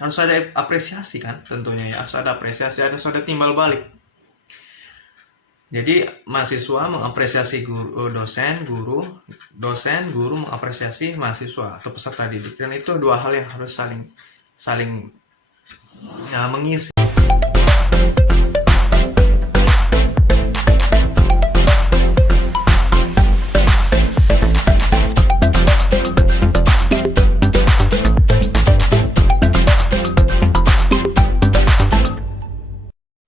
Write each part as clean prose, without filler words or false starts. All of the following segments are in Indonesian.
harus ada apresiasi kan, tentunya ya, harus ada apresiasi, harus ada timbal balik. Jadi mahasiswa mengapresiasi guru, dosen guru mengapresiasi mahasiswa atau peserta didik, dan itu dua hal yang harus saling saling mengisi.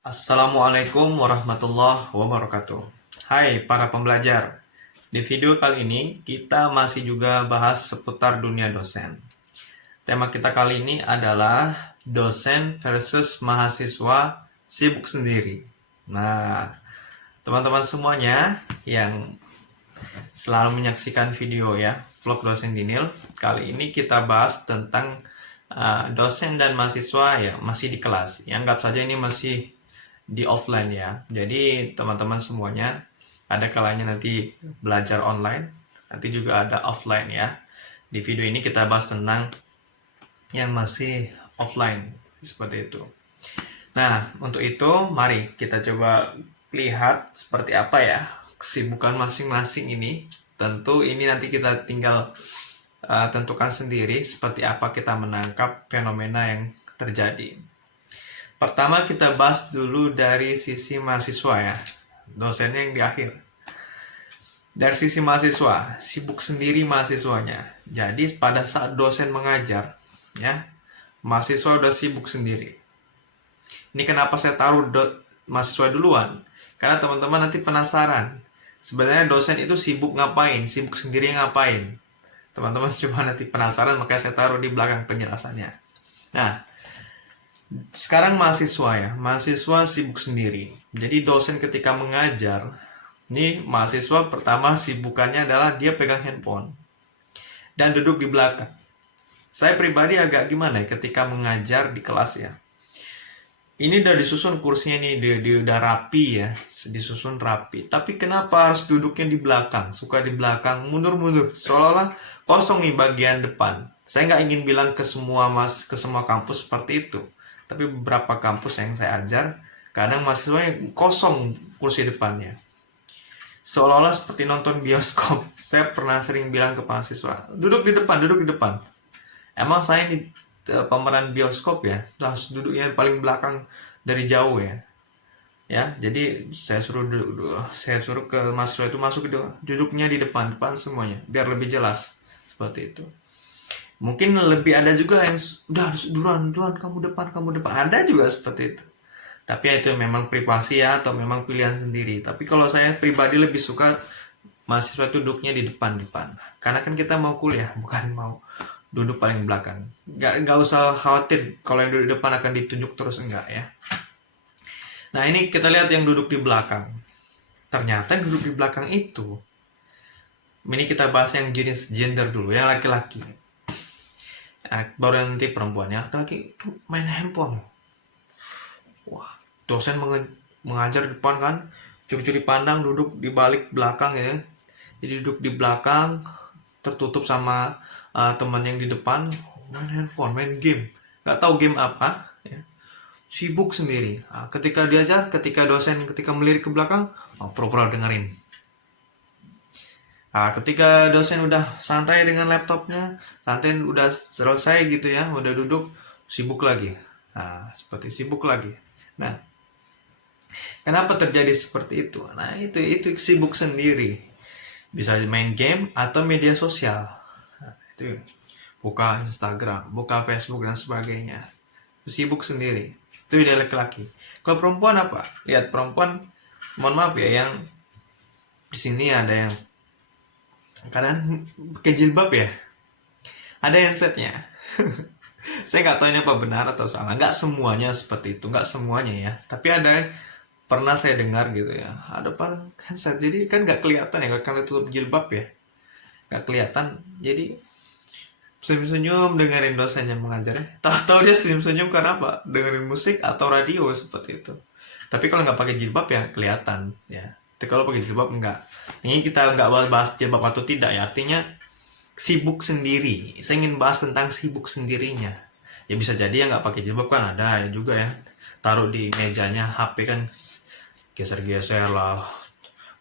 Assalamualaikum warahmatullahi wabarakatuh. Hai para pembelajar. Di video kali ini kita masih juga bahas seputar dunia dosen. Tema kita kali ini adalah dosen versus mahasiswa sibuk sendiri. Nah, teman-teman semuanya yang selalu menyaksikan video ya, vlog dosen Dinil, kali ini kita bahas tentang dosen dan mahasiswa ya masih di kelas. Ya, anggap saja ini masih di offline ya. Jadi teman-teman semuanya ada kalanya nanti belajar online, nanti juga ada offline ya. Di video ini kita bahas tentang yang masih offline seperti itu. Nah, untuk itu mari kita coba lihat seperti apa ya kesibukan masing-masing ini. Tentu ini nanti kita tinggal tentukan sendiri seperti apa kita menangkap fenomena yang terjadi. Pertama kita bahas dulu dari sisi mahasiswa ya, dosennya yang di akhir. Dari sisi mahasiswa, sibuk sendiri mahasiswanya. Jadi pada saat dosen mengajar, ya, mahasiswa udah sibuk sendiri. Ini kenapa saya taruh mahasiswa duluan? Karena teman-teman nanti penasaran. Sebenarnya dosen itu sibuk ngapain? Sibuk sendiri ngapain? Teman-teman cuma nanti penasaran, makanya saya taruh di belakang penjelasannya. Nah, sekarang mahasiswa ya, mahasiswa sibuk sendiri. Jadi dosen ketika mengajar, ini mahasiswa pertama sibukannya adalah dia pegang handphone dan duduk di belakang. Saya pribadi agak gimana ya ketika mengajar di kelas ya. Ini udah disusun kursinya nih, dia udah rapi ya, disusun rapi. Tapi kenapa harus duduknya di belakang? Suka di belakang, mundur-mundur, seolah-olah kosong nih bagian depan. Saya nggak ingin bilang ke semua kampus seperti itu. Tapi beberapa kampus yang saya ajar, kadang mahasiswanya kosong kursi depannya. Seolah-olah seperti nonton bioskop. Saya pernah sering bilang ke mahasiswa, duduk di depan. Emang saya ini pemeran bioskop ya, harus duduknya paling belakang dari jauh ya. Ya, jadi saya suruh ke mahasiswa itu masuk duduknya di depan semuanya, biar lebih jelas seperti itu. Mungkin lebih ada juga yang udah harus duluan kamu depan. Ada juga seperti itu. Tapi itu memang privasi ya, atau memang pilihan sendiri. Tapi kalau saya pribadi lebih suka mahasiswa duduknya di depan. Karena kan kita mau kuliah, bukan mau duduk paling belakang. Nggak usah khawatir kalau yang duduk di depan akan ditunjuk terus, enggak ya. Nah, ini kita lihat yang duduk di belakang. Ternyata yang duduk di belakang itu, ini kita bahas yang jenis gender dulu, yang laki-laki. Baru nanti perempuan ya, laki-laki tuh main handphone. Wah, dosen mengajar di depan kan, curi-curi pandang, duduk di balik belakang ya. Jadi duduk di belakang, tertutup sama teman yang di depan, main handphone, main game. Gak tahu game apa ya. Sibuk sendiri. Ketika diajar, ketika melirik ke belakang, pura-pura dengerin. Ketika dosen udah santai dengan laptopnya, santai udah selesai gitu ya, udah duduk, sibuk lagi. Seperti sibuk lagi. Nah, kenapa terjadi seperti itu? Nah, itu sibuk sendiri. Bisa main game atau media sosial. Itu buka Instagram, buka Facebook dan sebagainya. Sibuk sendiri. Itu dia laki-laki. Kalau perempuan apa? Lihat perempuan, mohon maaf ya, yang di sini ada yang kadang pakai jilbab ya, ada yang setnya. Saya nggak tahu ini apa benar atau salah. Nggak semuanya seperti itu, nggak semuanya ya. Tapi ada, pernah saya dengar gitu ya, ada handset, jadi kan nggak kelihatan ya karena tutup jilbab ya, nggak kelihatan. Jadi senyum-senyum dengerin dosennya mengajar. Tahu-tahu dia senyum-senyum karena apa? Dengerin musik atau radio seperti itu. Tapi kalau nggak pakai jilbab ya kelihatan ya. Kalau pakai jilbab enggak. Ini kita nggak bahas jilbab atau tidak ya, artinya sibuk sendiri. Saya ingin bahas tentang sibuk sendirinya. Ya bisa jadi yang nggak pakai jilbab kan ada ya juga ya, taruh di mejanya HP kan geser-geser lah,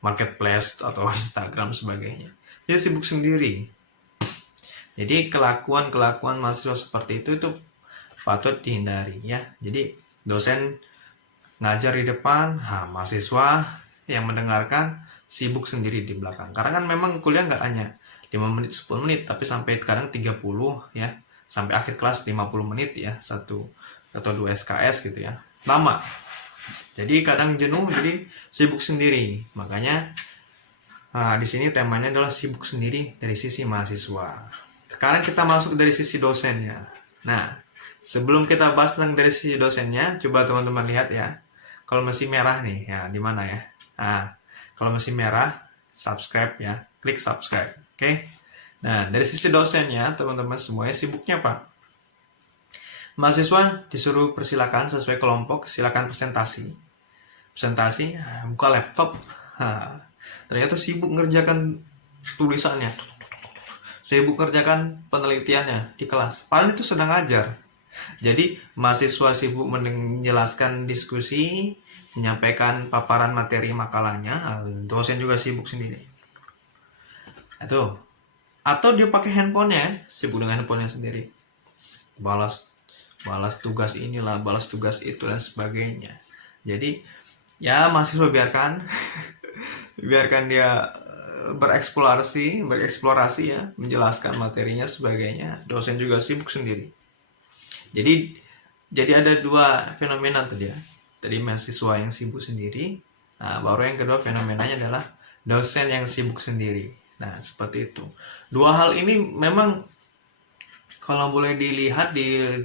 marketplace atau Instagram sebagainya, dia sibuk sendiri. Jadi kelakuan mahasiswa seperti itu patut dihindari ya. Jadi dosen ngajar di depan, mahasiswa yang mendengarkan sibuk sendiri di belakang. Karena kan memang kuliah nggak hanya 5 menit 10 menit, tapi sampai kadang 30 ya, sampai akhir kelas 50 menit ya, 1 atau 2 SKS gitu ya, lama. Jadi kadang jenuh, jadi sibuk sendiri. Makanya di sini temanya adalah sibuk sendiri dari sisi mahasiswa. Sekarang kita masuk dari sisi dosennya. Nah, sebelum kita bahas tentang dari sisi dosennya, coba teman-teman lihat ya. Kalau masih merah nih, ya di mana ya? Nah, kalau masih merah, subscribe ya. Klik subscribe, oke? Nah, dari sisi dosennya, teman-teman semuanya sibuknya apa? Mahasiswa disuruh persilakan sesuai kelompok, silakan presentasi. Presentasi, buka laptop. Ternyata sibuk ngerjakan tulisannya, sibuk ngerjakan penelitiannya di kelas. Padahal itu sedang ngajar. Jadi mahasiswa sibuk menjelaskan diskusi, menyampaikan paparan materi makalahnya, dosen juga sibuk sendiri. Itu. Atau dia pakai handphonenya, sibuk dengan handphonenya sendiri. Balas tugas inilah, balas tugas itu dan sebagainya. Jadi ya mahasiswa biarkan biarkan dia bereksplorasi ya, menjelaskan materinya sebagainya. Dosen juga sibuk sendiri. Jadi ada dua fenomena tadi ya. Tadi mahasiswa yang sibuk sendiri. Nah, baru yang kedua fenomenanya adalah dosen yang sibuk sendiri. Nah, seperti itu. Dua hal ini memang kalau boleh dilihat,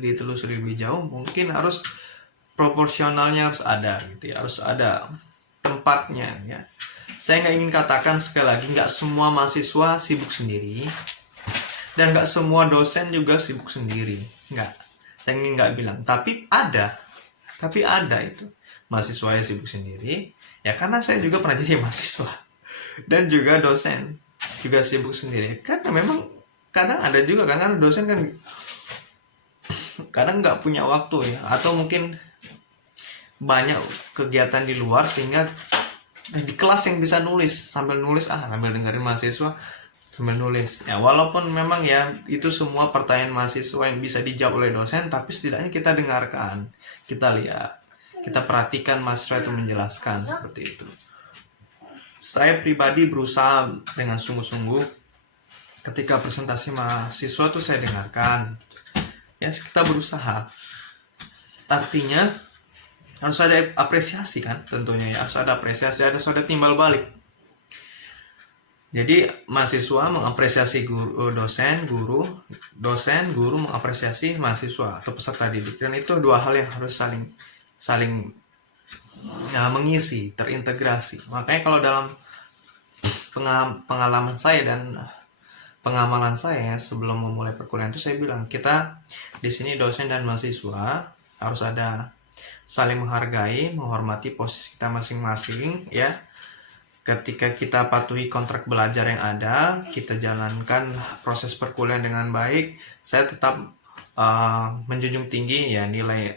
ditelusuri lebih jauh, mungkin harus proporsionalnya harus ada gitu ya. Harus ada tempatnya ya. Saya nggak ingin katakan sekali lagi, nggak semua mahasiswa sibuk sendiri. Dan nggak semua dosen juga sibuk sendiri. Nggak. Saya nggak bilang, tapi ada itu mahasiswa yang sibuk sendiri ya, karena saya juga pernah jadi mahasiswa, dan juga dosen juga sibuk sendiri. Karena memang kadang ada juga kan dosen kan kadang nggak punya waktu ya, atau mungkin banyak kegiatan di luar sehingga di kelas yang bisa nulis sambil dengerin mahasiswa sambil nulis ya. Walaupun memang ya itu semua pertanyaan mahasiswa yang bisa dijawab oleh dosen, tapi setidaknya kita dengarkan, kita lihat, kita perhatikan mahasiswa itu menjelaskan seperti itu. Saya pribadi berusaha dengan sungguh-sungguh ketika presentasi mahasiswa tuh saya dengarkan ya, kita berusaha, artinya harus ada apresiasi kan, tentunya ya, harus ada apresiasi, harus ada timbal balik. Jadi mahasiswa mengapresiasi dosen, guru mengapresiasi mahasiswa atau peserta didik, dan itu dua hal yang harus saling mengisi, terintegrasi. Makanya kalau dalam pengalaman saya dan pengamalan saya sebelum memulai perkuliahan itu, saya bilang kita di sini dosen dan mahasiswa harus ada saling menghargai, menghormati posisi kita masing-masing ya. Ketika kita patuhi kontrak belajar yang ada, kita jalankan proses perkuliahan dengan baik, saya tetap menjunjung tinggi ya nilai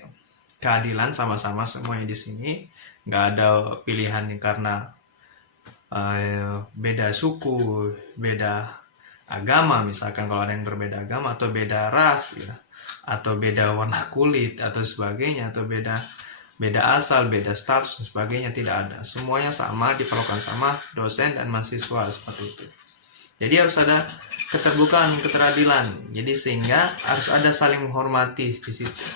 keadilan sama-sama semuanya di sini. Nggak ada pilihan karena beda suku, beda agama, misalkan kalau ada yang berbeda agama, atau beda ras ya, atau beda warna kulit atau sebagainya, atau beda asal, beda status dan sebagainya, tidak ada. Semuanya sama, diperlakukan sama dosen dan mahasiswa seperti itu. Jadi harus ada keterbukaan, keteradilan. Jadi sehingga harus ada saling menghormati di situ.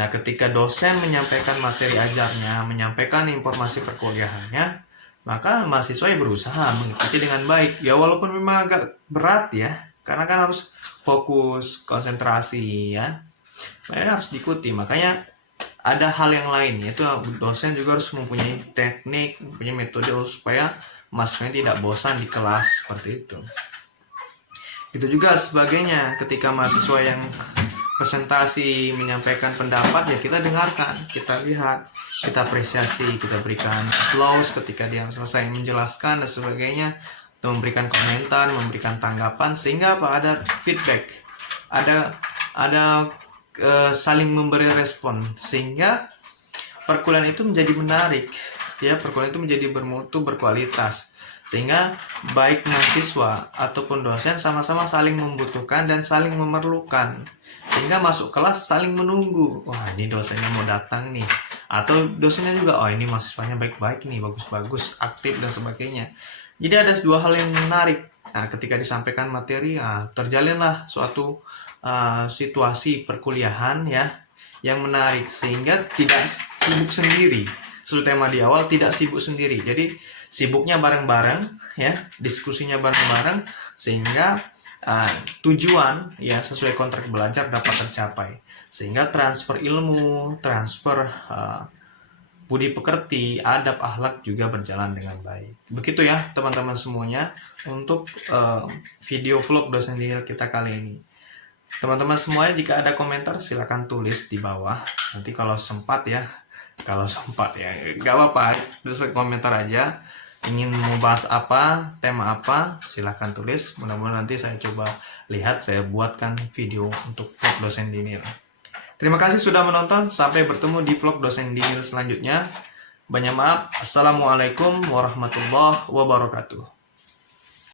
Nah, ketika dosen menyampaikan materi ajarnya, menyampaikan informasi perkuliahannya, maka mahasiswa berusaha mengikuti dengan baik. Ya walaupun memang agak berat ya, karena kan harus fokus, konsentrasi ya. Makanya harus diikuti. Makanya ada hal yang lain, yaitu dosen juga harus mempunyai teknik, mempunyai metode supaya mahasiswanya tidak bosan di kelas seperti itu. Itu juga sebagainya, ketika mahasiswa yang presentasi menyampaikan pendapat ya kita dengarkan, kita lihat, kita apresiasi, kita berikan applause ketika dia selesai menjelaskan dan sebagainya, atau memberikan komentar, memberikan tanggapan, sehingga ada feedback, ada saling memberi respon, sehingga perkuliahan itu menjadi menarik, ya. Perkuliahan itu menjadi bermutu, berkualitas, sehingga baik mahasiswa ataupun dosen sama-sama saling membutuhkan dan saling memerlukan, sehingga masuk kelas saling menunggu, wah ini dosennya mau datang nih, atau dosennya juga, oh ini mahasiswanya baik-baik nih, bagus-bagus, aktif dan sebagainya. Jadi ada dua hal yang menarik. Nah, ketika disampaikan materi, terjalinlah suatu situasi perkuliahan, ya, yang menarik, sehingga tidak sibuk sendiri. Sesuai tema di awal, tidak sibuk sendiri. Jadi sibuknya bareng-bareng, ya, diskusinya bareng-bareng, sehingga tujuan, ya, sesuai kontrak belajar dapat tercapai, sehingga transfer ilmu, transfer budi pekerti, adab, akhlak juga berjalan dengan baik. Begitu ya teman-teman semuanya untuk video vlog dosen dinil kita kali ini. Teman-teman semuanya, jika ada komentar silakan tulis di bawah. Nanti kalau sempat ya, nggak apa-apa, terus komentar aja. Ingin membahas apa, tema apa, silakan tulis. Mudah-mudahan nanti saya coba lihat, saya buatkan video untuk vlog dosen dinil. Terima kasih sudah menonton. Sampai bertemu di vlog dosen dinil selanjutnya. Banyak maaf. Assalamualaikum warahmatullahi wabarakatuh.